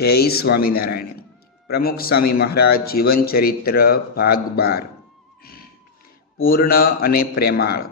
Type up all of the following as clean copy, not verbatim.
જય સ્વામિનારાયણ. પ્રમુખ સ્વામી મહારાજ જીવન ચરિત્ર ભાગ 12. પૂર્ણ અને પ્રેમાળ.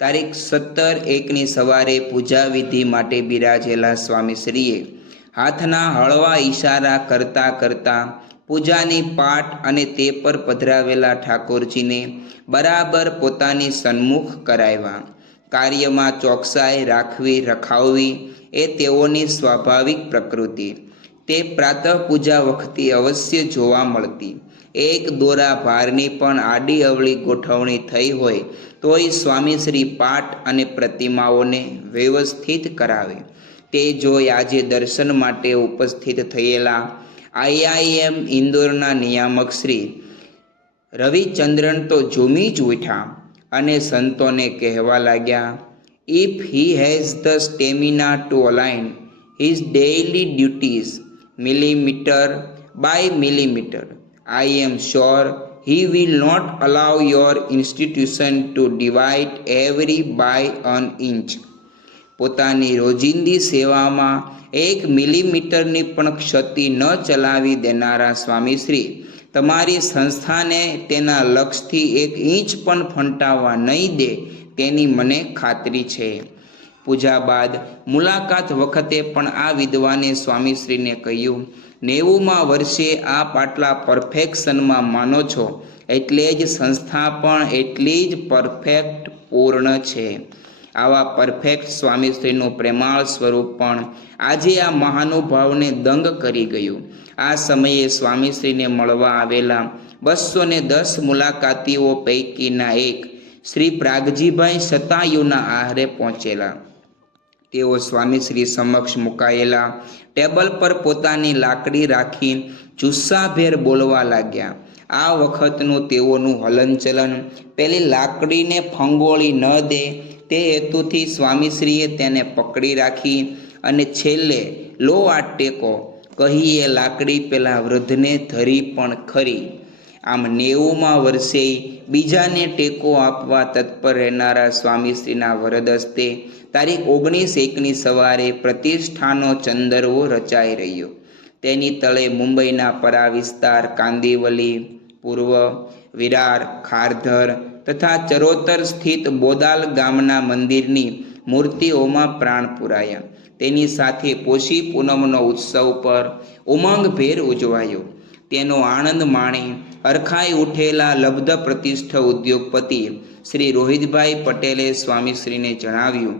તારીખ 17/1ની સવારે પૂજા વિધિ માટે બિરાજેલા સ્વામીશ્રીએ હાથના હળવા ઈશારા કરતા કરતા પૂજાની પાટ અને તે પર પધરાવેલા ઠાકોરજીને બરાબર પોતાની સન્મુખ કરાવ્યા. કાર્યમાં ચોકસાઈ રાખવી રખાવવી એ તેઓની સ્વાભાવિક પ્રકૃતિ. તે પ્રાતઃ પૂજા વખતે અવશ્ય જોવા મળતી. એક દોરા ભારની પણ આડી અવળી ગોઠવણી થઈ હોય તોય સ્વામીશ્રી પાટ અને પ્રતિમાઓને વ્યવસ્થિત કરાવે. તે જોઈ આજે દર્શન માટે ઉપસ્થિત થયેલા IIM ઇન્દોરના નિયામક શ્રી રવિચંદ્રન તો ઝૂમી જ ઉઠ્યા અને સંતોને કહેવા લાગ્યા, if he has the stamina to align his daily duties millimeter by millimeter, I am sure he will not allow your institution to divide every by an inch. પોતાની રોજિંદી સેવામાં 1 મિલીમીટરની પણ ક્ષતિ ન ચલાવી દેનારા સ્વામીશ્રી તમારી સંસ્થાને તેના લક્ષથી 1 ઇંચ પણ ફંટાવવા નહીં દે તેની મને ખાતરી છે. પૂજા બાદ મુલાકાત વખતે પણ આ વિદ્વાને સ્વામીશ્રીને કહ્યું, 90મા વર્ષે આપ આટલા પરફેક્શનમાં માનો છો એટલે જ સંસ્થા પણ એટલી જ પરફેક્ટ પૂર્ણ છે. આવા પરફેક્ટ સ્વામીશ્રીનું પ્રેમાળ સ્વરૂપ પણ આજે આ મહાનુભાવને દંગ કરી ગયું. આ સમયે સ્વામીશ્રીને મળવા આવેલા 210 મુલાકાતીઓ પૈકીના એક શ્રી પ્રાગજીભાઈ શતાયુના આહારે પહોંચેલા. તેઓ સ્વામીશ્રી સમક્ષ મુકાયેલા ટેબલ પર પોતાની લાકડી રાખી જુસ્સાભેર બોલવા લાગ્યા. આ વખતનું તેઓનું હલનચલન પેલી લાકડીને ફંગોળી ન દે તે હેતુથી સ્વામીશ્રીએ તેને પકડી રાખી અને છેલ્લે લો આ ટેકો કહી એ લાકડી પેલા વૃદ્ધને ધરી પણ ખરી. આમ 90મા વર્ષે બીજાને ટેકો આપવા તત્પર રહેનારા સ્વામીશ્રીના વરદ હસ્તે તારીખ 19/1ની સવારે પ્રતિષ્ઠાનો ચંદરવો રચાઈ રહ્યો. તેની તળે મુંબઈના પરા વિસ્તાર કાંદિવલી, પૂર્વ, વિરાર, ખારધર તથા ચરોતર સ્થિત બોદાલ ગામના મંદિરની મૂર્તિઓમાં પ્રાણ પુરાયા. તેની સાથે પોષી પૂનમનો ઉત્સવ પર ઉમંગભેર ઉજવાયો. તેનો આનંદ માણી હરખાઈ ઉઠેલા લબ્ધ પ્રતિષ્ઠ ઉદ્યોગપતિ શ્રી રોહિતભાઈ પટેલે સ્વામીશ્રીને જણાવ્યું,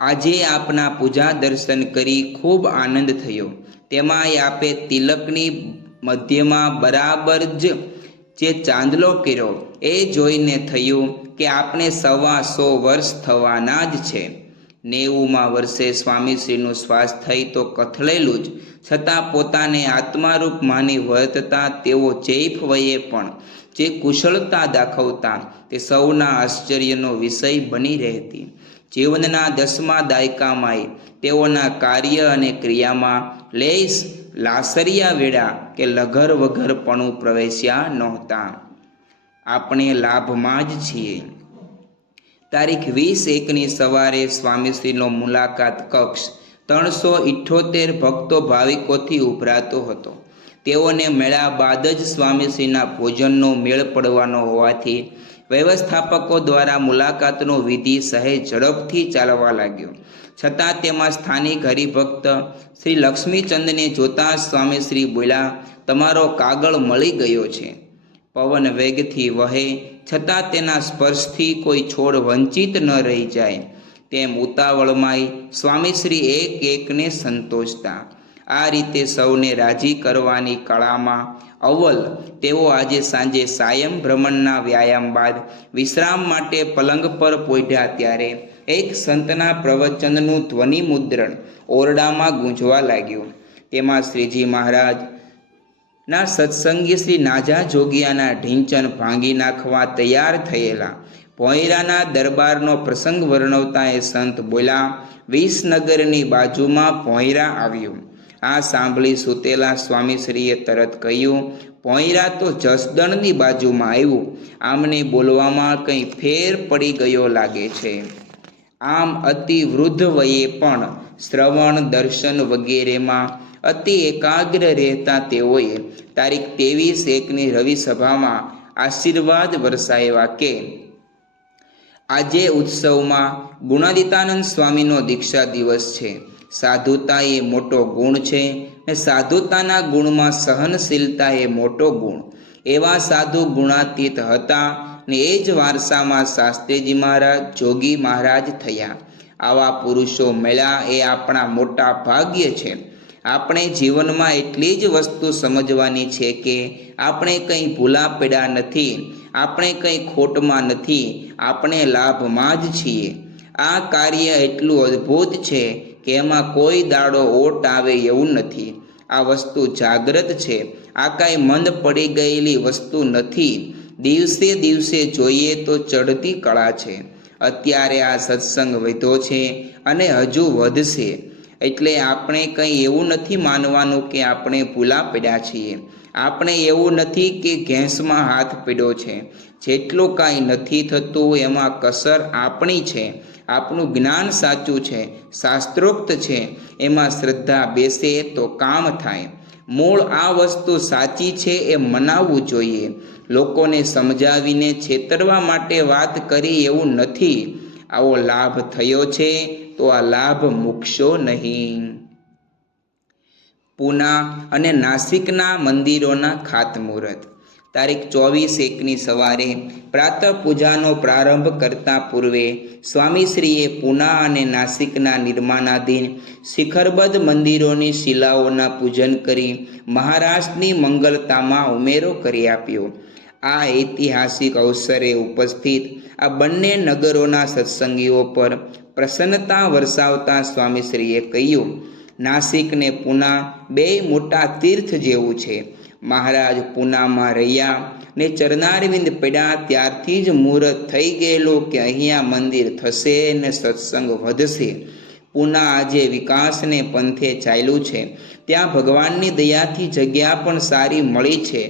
આજે આપના પૂજા દર્શન કરી ખૂબ આનંદ થયો. તેમાંય આપે તિલકની મધ્યમાં બરાબર જે ચાંદલો કર્યો એ જોઈને થયું કે આપણે 125 વર્ષ થવાના જ છે. 90મા વર્ષે સ્વામીશ્રીનું સ્વાસ્થ્ય તો કથળેલું જ, છતાં પોતાને આત્મારૂપ માની વર્તતા તેઓ ચૈફ વયે પણ જે કુશળતા દાખવતા તે સૌના આશ્ચર્યનો વિષય બની રહેતી. જીવનના 10મા દાયકામાંય તેઓના કાર્ય અને ક્રિયામાં લેશ લાસરિયા વેળા કે લઘર વઘરપણું પ્રવેશ્યા નહોતા. આપણે લાભમાં જ છીએ. તારીખ 20/1ની સવારે સ્વામીશ્રીનો મુલાકાત કક્ષ 378 ભક્તો ભાવિકોથી ઉભરાતો હતો. તેઓને મેળા બાદ જ સ્વામીશ્રીના ભોજનનો મેળ પડવાનો હોવાથી વ્યવસ્થાપકો દ્વારા મુલાકાતનો વિધિ સહેજ ઝડપથી ચાલવા લાગ્યો. છતાં તેમાં સ્થાનિક હરિભક્ત શ્રી લક્ષ્મીચંદને જોતા સ્વામીશ્રી બોલ્યા, તમારો કાગળ મળી ગયો છે. પવન વેગથી વહે છતાં તેના સ્પર્શથી કોઈ છોડ વંચિત ન રહી જાય તેમ ઉતાવળમાંય સ્વામીશ્રી એક એકને સંતોષતા. આ રીતે સૌને રાજી કરવાની કળામાં અવ્વલ તેઓ આજે સાંજે સાયં ભ્રમણના વ્યાયામ બાદ વિશ્રામ માટે પલંગ પર પોઢ્યા ત્યારે એક સંતના પ્રવચનનું ધ્વનિ મુદ્રણ ઓરડામાં ગૂંજવા લાગ્યું. તેમાં શ્રીજી મહારાજ ના સત્સંગી શ્રી નાજા જોગિયાના ઢીંચન ભાંગી નાખવા તૈયાર થયેલા ભોંયરાના દરબારનો પ્રસંગ વર્ણવતા એ સંત બોલ્યા, વિસનગરની બાજુમાં ભોંયરા આવ્યું. આ સાંભળી સૂતેલા સ્વામીશ્રીએ તરત કહ્યું, ભોંયરા તો જસદણની બાજુમાં આવ્યું. આમને બોલવામાં કંઈ ફેર પડી ગયો લાગે છે. આમ અતિ વૃદ્ધ વયે પણ શ્રવણ દર્શન વગેરેમાં અતિ એકાગ્ર રહેતા તેઓએ તારીખ 23/1ની રવિ સભામાં આશીર્વાદ વરસાવ્યા કે આજે ઉત્સવમાં ગુણાતીતાનંદ સ્વામીનો દીક્ષા દિવસ છે. સાધુતા એ મોટો ગુણ છે અને સાધુતાના ગુણમાં સહનશીલતા એ મોટો ગુણ. એવા સાધુ ગુણાતીત હતા ને એ જ વારસામાં શાસ્ત્રીજી મહારાજ, જોગી મહારાજ થયા. આવા પુરુષો મળ્યા એ આપણા મોટા ભાગ્ય છે. આપણે જીવનમાં એટલી જ વસ્તુ સમજવાની છે કે આપણે કંઈ ભૂલા પડ્યા નથી, આપણે કંઈ ખોટમાં નથી, આપણે લાભમાં જ છીએ. આ કાર્ય એટલું અદ્ભુત છે કે એમાં કોઈ દાડો ઓટ આવે એવું નથી. આ વસ્તુ જાગ્રત છે. આ કાંઈ મંદ પડી ગયેલી વસ્તુ નથી. દિવસે દિવસે જોઈએ તો ચડતી કળા છે. અત્યારે આ સત્સંગ વધ્યો છે અને હજુ વધશે. એટલે આપણે કંઈ એવું નથી માનવાનું કે આપણે ભૂલા પડ્યા છીએ. આપણે એવું નથી કે ઘેંસમાં હાથ પડ્યો છે. જેટલું કાંઈ નથી થતું એમાં કસર આપણી છે. આપણું જ્ઞાન સાચું છે, શાસ્ત્રોક્ત છે. એમાં શ્રદ્ધા બેસે તો કામ થાય. મૂળ આ વસ્તુ સાચી છે એ મનાવવું જોઈએ. લોકોને સમજાવીને છેતરવા માટે વાત કરી એવું નથી. આવો લાભ થયો છે તો આ લાભ મૂકશો નહીં. પૂના અને નાસિકના મંદિરોના ખાતમુહૂર્ત. તારીખ 24/1ની સવારે પ્રાતઃ પૂજાનો પ્રારંભ કરતા પૂર્વે સ્વામીશ્રીએ પૂના અને નાસિકના નિર્માણાધીન શિખરબદ્ધ મંદિરોની શિલાઓના પૂજન કરી મહારાષ્ટ્રની મંગલતામાં ઉમેરો કરી આપ્યો. આ ઐતિહાસિક અવસરે ઉપસ્થિત આ બંને નગરોના સત્સંગીઓ પર પ્રસન્નતા વરસાવતા સ્વામીશ્રીએ કહ્યું, નાસિક ને પૂના બે મોટા તીર્થ જેવું છે. મહારાજ પૂનામાં રહ્યા ને ચરણારવિંદ પડ્યા ત્યારથી જ મુહૂર્ત થઈ ગયેલું કે અહીંયા મંદિર થશે ને સત્સંગ વધશે. પૂના આજે વિકાસને પંથે ચાલ્યું છે. ત્યાં ભગવાનની દયાથી જગ્યા પણ સારી મળી છે.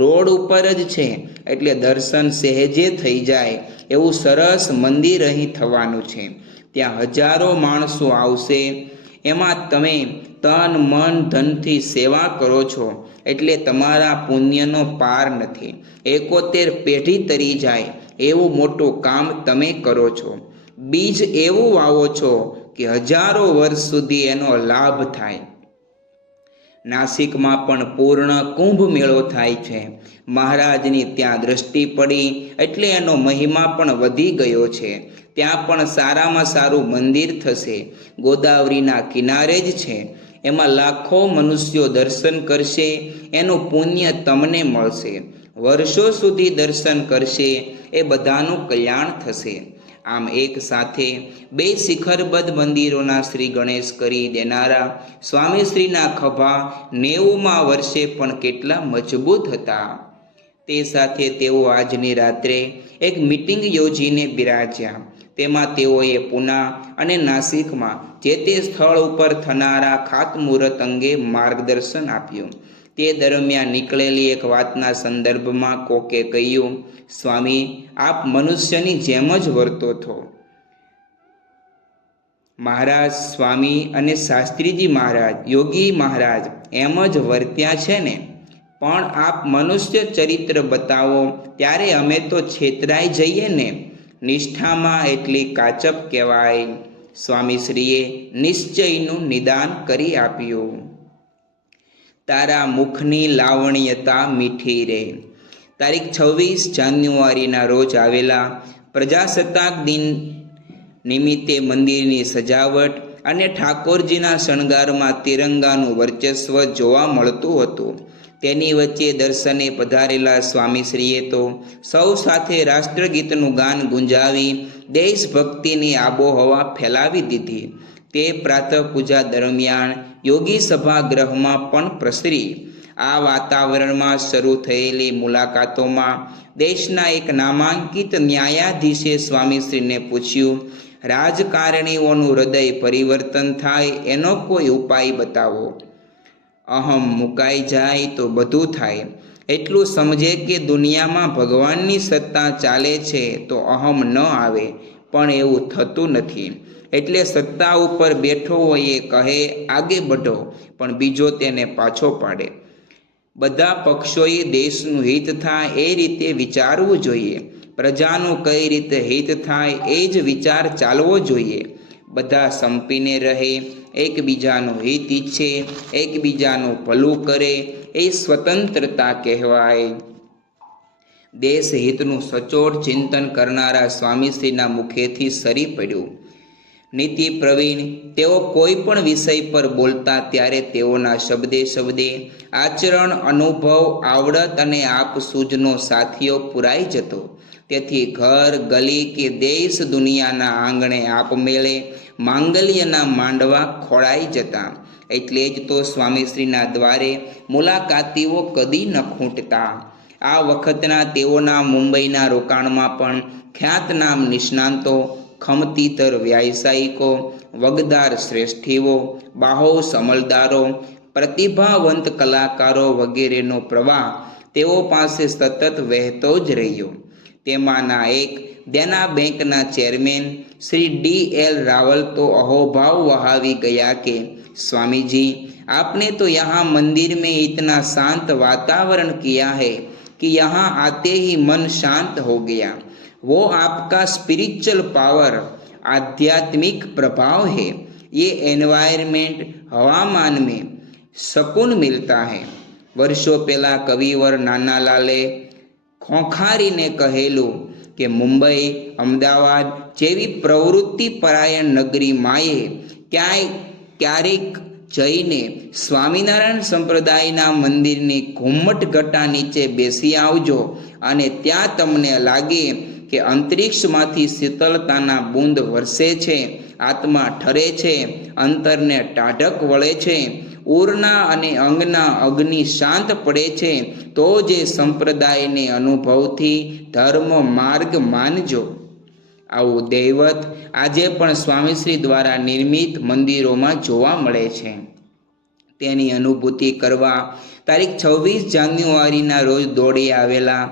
રોડ ઉપર જ છે એટલે દર્શન સહેજે થઈ જાય એવું સરસ મંદિર અહીં થવાનું છે. ત્યાં હજારો માણસો આવશે. એમાં તમે તન મન ધનથી સેવા કરો છો એટલે તમારા પુણ્યનો પાર નથી. 71 પેઢી તરી જાય એવું મોટું કામ તમે કરો છો. બીજ એવું વાવો છો કે હજારો વર્ષ સુધી એનો લાભ થાય. નાસિકમાં પણ પૂર્ણ કુંભ મેળો થાય છે. મહારાજની ત્યાં દ્રષ્ટિ પડી એટલે એનો મહિમા પણ વધી ગયો છે. ત્યાં પણ સારામાં સારું મંદિર થશે. ગોદાવરીના કિનારે જ છે. એમાં લાખો મનુષ્યો દર્શન કરશે. એનું પુણ્ય તમને મળશે. વર્ષો સુધી દર્શન કરશે એ બધાનું કલ્યાણ થશે. આમ એક સાથે બે શિખરબદ્ધ મંદિરોના શ્રી ગણેશ કરી દેનારા સ્વામીશ્રીના ખભા 90મા વર્ષે પણ કેટલા મજબૂત હતા. તે સાથે તેઓ આજની રાત્રે એક મિટિંગ યોજીને બિરાજ્યા. તેમાં તેઓએ પૂના અને નાસિકમાં જે તે સ્થળ ઉપર થનારા ખાતમુહૂર્ત અંગે માર્ગદર્શન આપ્યું. તે દરમિયાન નીકળેલી એક વાતના સંદર્ભમાં કોકે કહ્યું, સ્વામી, આપ મનુષ્યની જેમ જ વર્તો છો. મહારાજ સ્વામી અને શાસ્ત્રીજી મહારાજ, યોગી મહારાજ એમ જ વર્ત્યા છે ને? પણ આપ મનુષ્ય ચરિત્ર બતાવો ત્યારે અમે તો છેતરાઈ જઈએ ને. નિષ્ઠામાં એટલી કાચપ કહેવાય. સ્વામીશ્રીએ નિશ્ચયનું નિદાન કરી આપ્યું. તારા મુખની લાવણ્યતા મીઠી રે. તારીખ 26 જાન્યુઆરીના રોજ આવેલા પ્રજાસત્તાક દિન નિમિત્તે મંદિરની સજાવટ અને ઠાકોરજીના શણગારમાં તિરંગાનું વર્ચસ્વ જોવા મળતું હતું. તેની વચ્ચે દર્શને પધારેલા સ્વામીશ્રીએ તો સૌ સાથે રાષ્ટ્રગીતનું ગાન ગુંજાવી દેશભક્તિની આબોહવા ફેલાવી દીધી. તે પ્રાતઃ પૂજા દરમિયાન યોગી સભાગૃહમાં પણ પ્રસરી. આ વાતાવરણમાં શરૂ થયેલી મુલાકાતોમાં દેશના એક નામાંકિત ન્યાયાધીશે સ્વામીશ્રીને પૂછ્યું, રાજકારણીઓનું હૃદય પરિવર્તન થાય એનો કોઈ ઉપાય બતાવો. અહમ મુકાઈ જાય તો બધું થાય. એટલું સમજે કે દુનિયામાં ભગવાનની સત્તા ચાલે છે તો અહમ ન આવે. પણ એવું થતું નથી. એટલે સત્તા ઉપર બેઠો હોય એ કહે આગે બઢો, પણ બીજો તેને પાછો પાડે. બધા પક્ષોએ દેશનું હિત થાય એ રીતે વિચારવું જોઈએ. પ્રજાનું કઈ રીતે હિત થાય એ જ વિચાર ચાલવો જોઈએ. બધા સંપીને રહે, એકબીજાનું હિત ઈચ્છે, એકબીજાનું ભલું કરે, એ સ્વતંત્રતા કહેવાય. દેશ હિતનું સચોટ ચિંતન કરનારા સ્વામીશ્રીના મુખેથી સરી પડ્યું. નીતિ પ્રવીણ તેઓ કોઈ પણ વિષય પર બોલતા ત્યારે તેઓના શબ્દે શબ્દે આચરણ, અનુભવ, આવડત અને આપસૂઝનો સાથીઓ પુરાઈ જતો. તેથી ઘર, ગલી કે દેશ દુનિયાના આંગણે આપમેળે માંગલ્યના માંડવા ખોળાઈ જતા. એટલે જ તો સ્વામીશ્રીના દ્વારે મુલાકાતીઓ કદી ન ખૂંટતા. આ વખતના તેઓના મુંબઈના રોકાણમાં પણ ખ્યાતનામ નિષ્ણાંતો, ખમતીતર વ્યાવસાયિકો, વગદાર શ્રેષ્ઠીઓ, બાહો સમલદારો, પ્રતિભાવંત કલાકારો વગેરેનો પ્રવાહ તેઓ પાસે સતત વહેતો જ રહ્યો. તેમાંના એક દેના બેંકના ચેરમેન શ્રી D.L. રાવલ તો અહોભાવ વહાવી ગયા કે स्वामी जी, आपने तो यहाँ मंदिर में इतना शांत वातावरण किया है कि यहाँ आते ही मन शांत हो गया. वो आपका स्पिरिचुअल पावर, आध्यात्मिक प्रभाव है. ये एनवायरमेंट, हवामान में सकून मिलता है. वर्षों पहला कविवर नानालाले खोखारीने कहेलू કે મુંબઈ, અમદાવાદ જેવી પ્રવૃત્તિ પરાયણ નગરીમાંએ ક્યારેક જઈને સ્વામિનારાયણ સંપ્રદાયના મંદિરની ઘુમ્મટ ઘટા નીચે બેસી આવજો અને ત્યાં તમને લાગે કે અંતરિક્ષમાંથી શીતળતાના બૂંદ વરસે છે, આત્મા ઠરે છે, અંતરને ટાઢક વળે છે, ઉરના અને અંગના અગ્નિ શાંત પડે છે, તો જે સંપ્રદાયને અનુભવથી ધર્મ માર્ગ માનજો. આવું દૈવત આજે પણ સ્વામીશ્રી દ્વારા નિર્મિત મંદિરોમાં જોવા મળે છે. તેની અનુભૂતિ કરવા તારીખ 26 જાન્યુઆરીના રોજ દોડી આવેલા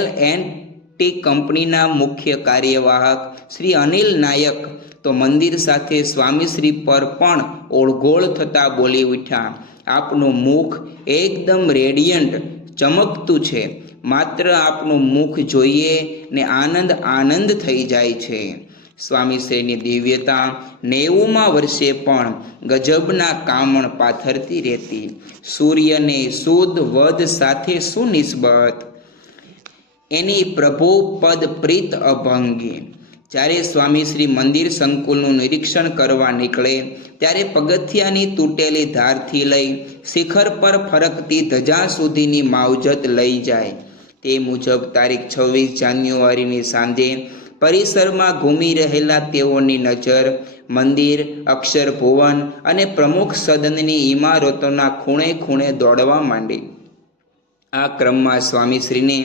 L&T કંપનીના મુખ્ય કાર્યવાહક શ્રી અનિલ નાયક તો મંદિર સાથે સ્વામીશ્રી પર પણ ઓળઘોળ થતા બોલી ઉઠ્યા, આપનું મુખ એકદમ રેડિયન્ટ, ચમકતું છે. માત્ર આપનું મુખ જોઈએ ને આનંદ થઈ જાય છે. સ્વામીશ્રીની દિવ્યતા 90મા વર્ષે પણ ગજબના કામણ પાથરતી રહેતી. સૂર્યને શુદ્ધ વધ સાથે શું નિસ્બત, એની પ્રભુ પદ પ્રીત અભંગી. જ્યારે સ્વામીશ્રી મંદિર સંકુલનું નિરીક્ષણ કરવા નીકળે ત્યારે પગથિયાની તૂટેલી ધારથી લઈ શિખર પર ફરકતી ધજા સુધીની માવજત લઈ જાય. તે મુજબ તારીખ 26 જાન્યુઆરીની સાંજે પરિસરમાં ઘૂમી રહેલા તેઓની નજર મંદિર, અક્ષરભુવન અને પ્રમુખ સદનની ઇમારતોના ખૂણે ખૂણે દોડવા માંડી. આ ક્રમમાં સ્વામીશ્રીને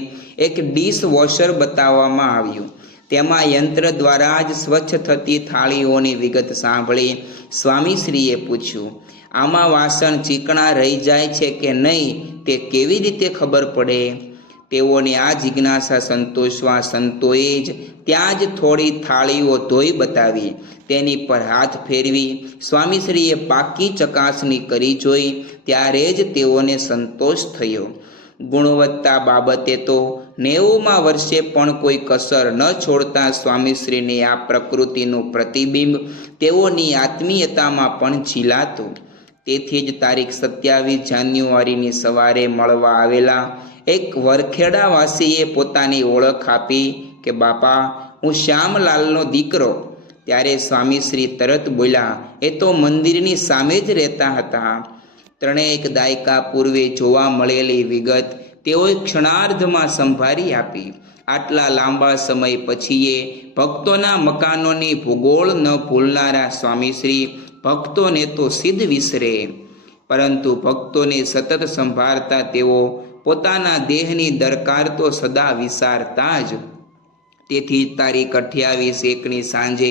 એક ડિશ વોશર બતાવવામાં આવ્યું. તેમાં યંત્ર દ્વારા જ સ્વચ્છ થતી થાળીઓની વિગત સાંભળી સ્વામીશ્રીએ પૂછ્યું, આમાં વાસણ ચીકણા રહી જાય છે કે નહીં તે કેવી રીતે ખબર પડે? તેઓને આ જિજ્ઞાસા સંતોષવા સંતોએ જ ત્યાં જ થોડી થાળીઓ ધોઈ બતાવી. તેની પર હાથ ફેરવી સ્વામીશ્રીએ પાકી ચકાસણી કરી જોઈ ત્યારે જ તેઓને સંતોષ થયો. ગુણવત્તા બાબતે તો 90મા વર્ષે પણ કોઈ કસર ન છોડતા સ્વામીશ્રીની આ પ્રકૃતિનું પ્રતિબિંબ તેઓની આત્મીયતામાં પણ ઝીલાતું. તેથી જ તારીખ 27 જાન્યુઆરીની સવારે મળવા આવેલા એક વરખેડાવાસીએ પોતાની ઓળખ આપી કે બાપા, હું શ્યામલાલનો દીકરો. ત્યારે સ્વામીશ્રી તરત બોલ્યા, એ તો મંદિરની સામે જ રહેતા હતા. 3 દાયકા પૂર્વે જોવા મળેલી વિગત તેઓએ ક્ષણાર્ધમાં સંભાળી આપી. આટલા લાંબા સમય પછીએ ભક્તોના મકાનોની ભૂગોળ ન ભૂલનારા સ્વામીશ્રી ભક્તોને તો સિદ્ધ વિસરે, પરંતુ ભક્તોને સતત સંભાળતા તેઓ પોતાના દેહની દરકાર તો સદા વિસારતા જ. તેથી તારીખ 28/1ની સાંજે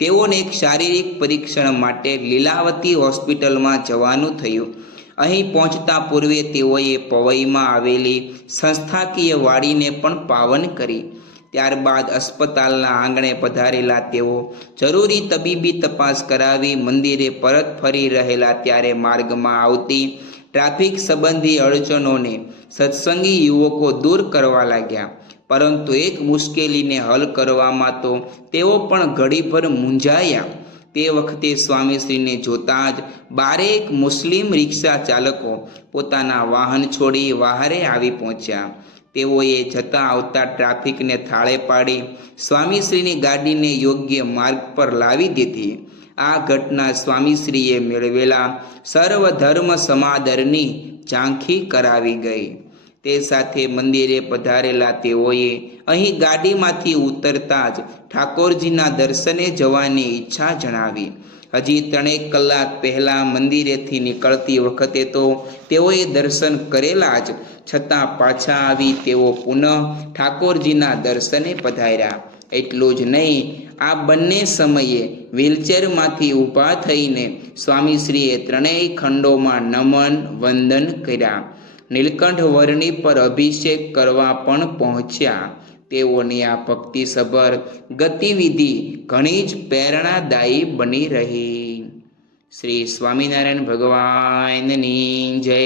તેઓને એક શારીરિક પરીક્ષણ માટે લીલાવતી હોસ્પિટલમાં જવાનું થયું. અહીં પહોંચતા પૂર્વે તેઓએ પવઈમાં આવેલી સંસ્થાકીય વાડીને પણ પાવન કરી. ત્યારબાદ અસ્પતાલના આંગણે પધારેલા તેઓ જરૂરી તબીબી તપાસ કરાવી મંદિરે પરત ફરી રહેલા ત્યારે માર્ગમાં આવતી ટ્રાફિક સંબંધી અડચણોને સત્સંગી યુવકો દૂર કરવા લાગ્યા. પરંતુ એક મુશ્કેલીને હલ કરવામાં તો તેઓ પણ ઘડીભર મૂંઝાયા. તે વખતે સ્વામીશ્રીને જોતાં જ બારેક મુસ્લિમ રિક્ષા ચાલકો પોતાના વાહન છોડી વહારે આવી પહોંચ્યા. તેઓએ જતાં આવતા ટ્રાફિકને થાળે પાડી સ્વામીશ્રીની ગાડીને યોગ્ય માર્ગ પર લાવી દીધી. આ ઘટના સ્વામીશ્રીએ મેળવેલા સર્વધર્મ સમાદરની ઝાંખી કરાવી ગઈ. તે સાથે મંદિરે પધારેલા તેઓએ અહીં ગાડીમાંથી ઉતરતા જ ઠાકોરજીના દર્શને જવાની ઈચ્છા જણાવી. હજી 3 કલાક પહેલાં મંદિરેથી નીકળતી વખતે તો તેઓએ દર્શન કરેલા જ, છતાં પાછા આવી તેઓ પુનઃ ઠાકોરજીના દર્શને પધાર્યા. એટલું જ નહીં, આ બંને સમયે વ્હીલચેરમાંથી ઊભા થઈને સ્વામીશ્રીએ 3 ખંડોમાં નમન વંદન કર્યા. નીલકંઠ વર્ણી પર અભિષેક કરવા પણ પહોંચ્યા. તેઓની આ ભક્તિસભર ગતિવિધિ ઘણી જ પ્રેરણાદાયી બની રહી. શ્રી સ્વામિનારાયણ ભગવાનની જય.